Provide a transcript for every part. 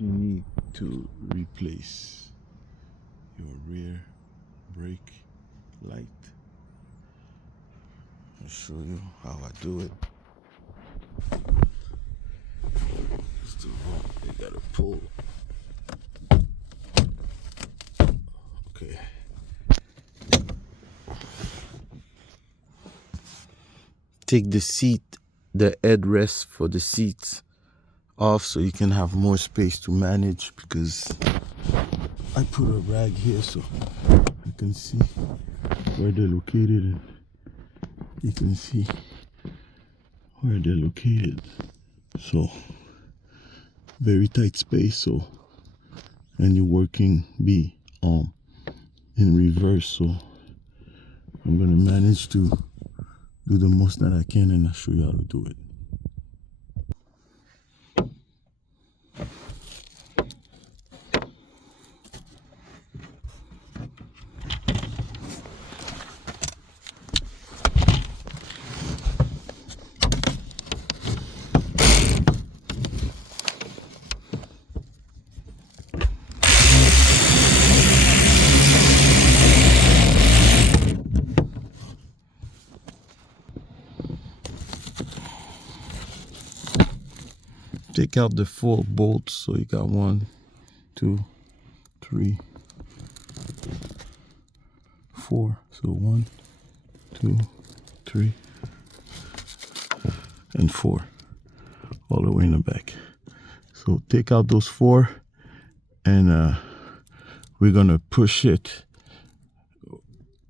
you need to replace your rear brake light. I'll show you how I do it. You gotta pull. Okay. Take the seat, the headrest for the seats off so you can have more space to manage, because I put a rag here so you can see where they're located, and you can see where they're located. So very tight space. So, and you're working in reverse, so I'm gonna manage to do the most that I can, and I'll show you how to do it. Take out the 4 bolts. So you got 1, 2, 3, 4. So 1, 2, 3, and 4, all the way in the back. So take out those 4, and we're gonna push it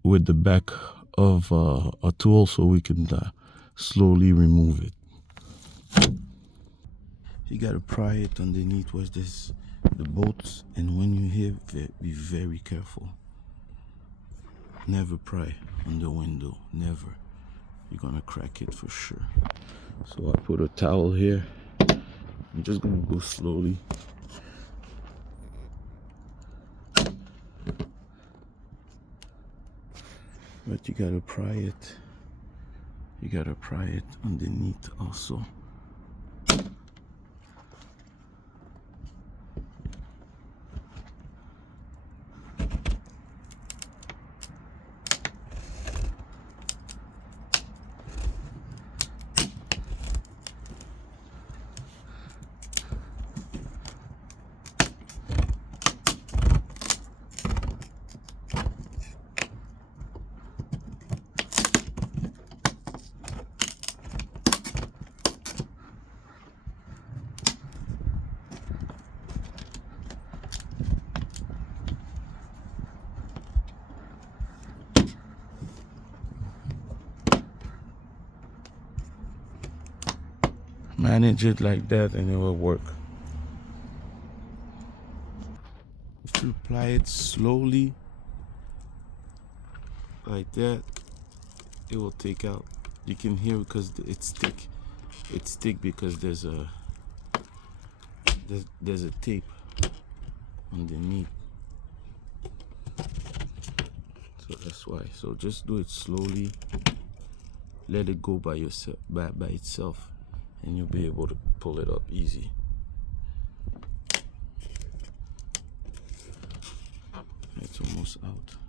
with the back of a tool so we can slowly remove it. You gotta pry it underneath where there's the bolts, and when you hear, be very careful. Never pry on the window, never. You're gonna crack it for sure. So I put a towel here. I'm just gonna go slowly. But you gotta pry it. You gotta pry it underneath also. Manage it like that and it will work. If you apply it slowly like that, it will take out. You can hear because it's thick. It's thick because there's a tape underneath. So that's why. So just do it slowly. Let it go by yourself, by itself, and you'll be able to pull it up easy. It's almost out.